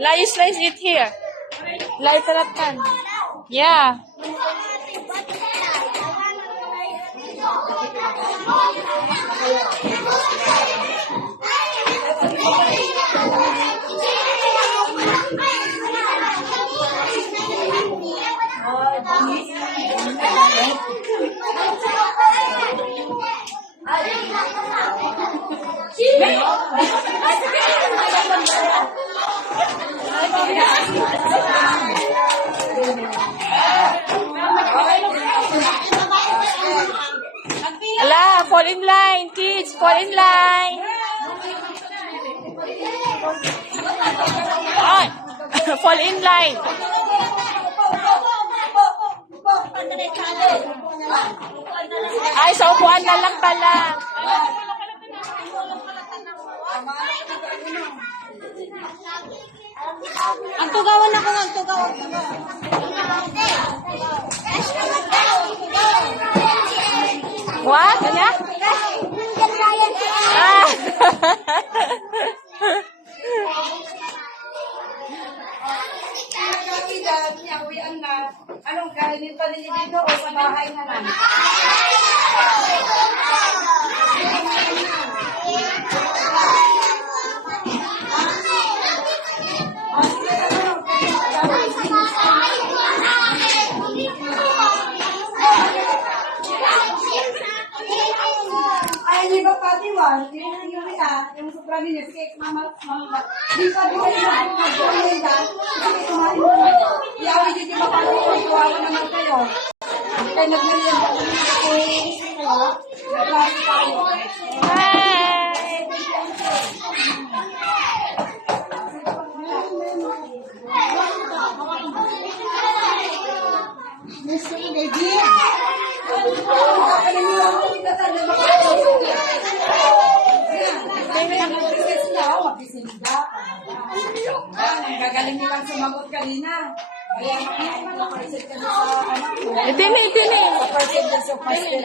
La, you slice it here. La, itaratan. Yeah. Ala, fall in line, kids, fall in line. Ay, fall in line. Ay, sa upuan na lang pala. Ang tugawan ako, ang tugawan. What? Ano? Ah. Anong kainin pa ninyo dito o sa bahay na lang? Ay, hindi ba pati one? Yung kita, yung sobrang niya, sige, mama, di pa di kayo mag-join ka, sige, kumain mo. Iyawi dito mapati ko, iwawa naman kayo. Kaya nag-million pa kami kayo, nag-lari tayo. Mr. Baby. Gagaling nilang sumagot kanina. Kaya makapareset ka sa ano. Ito na. Pareset din sa pastry.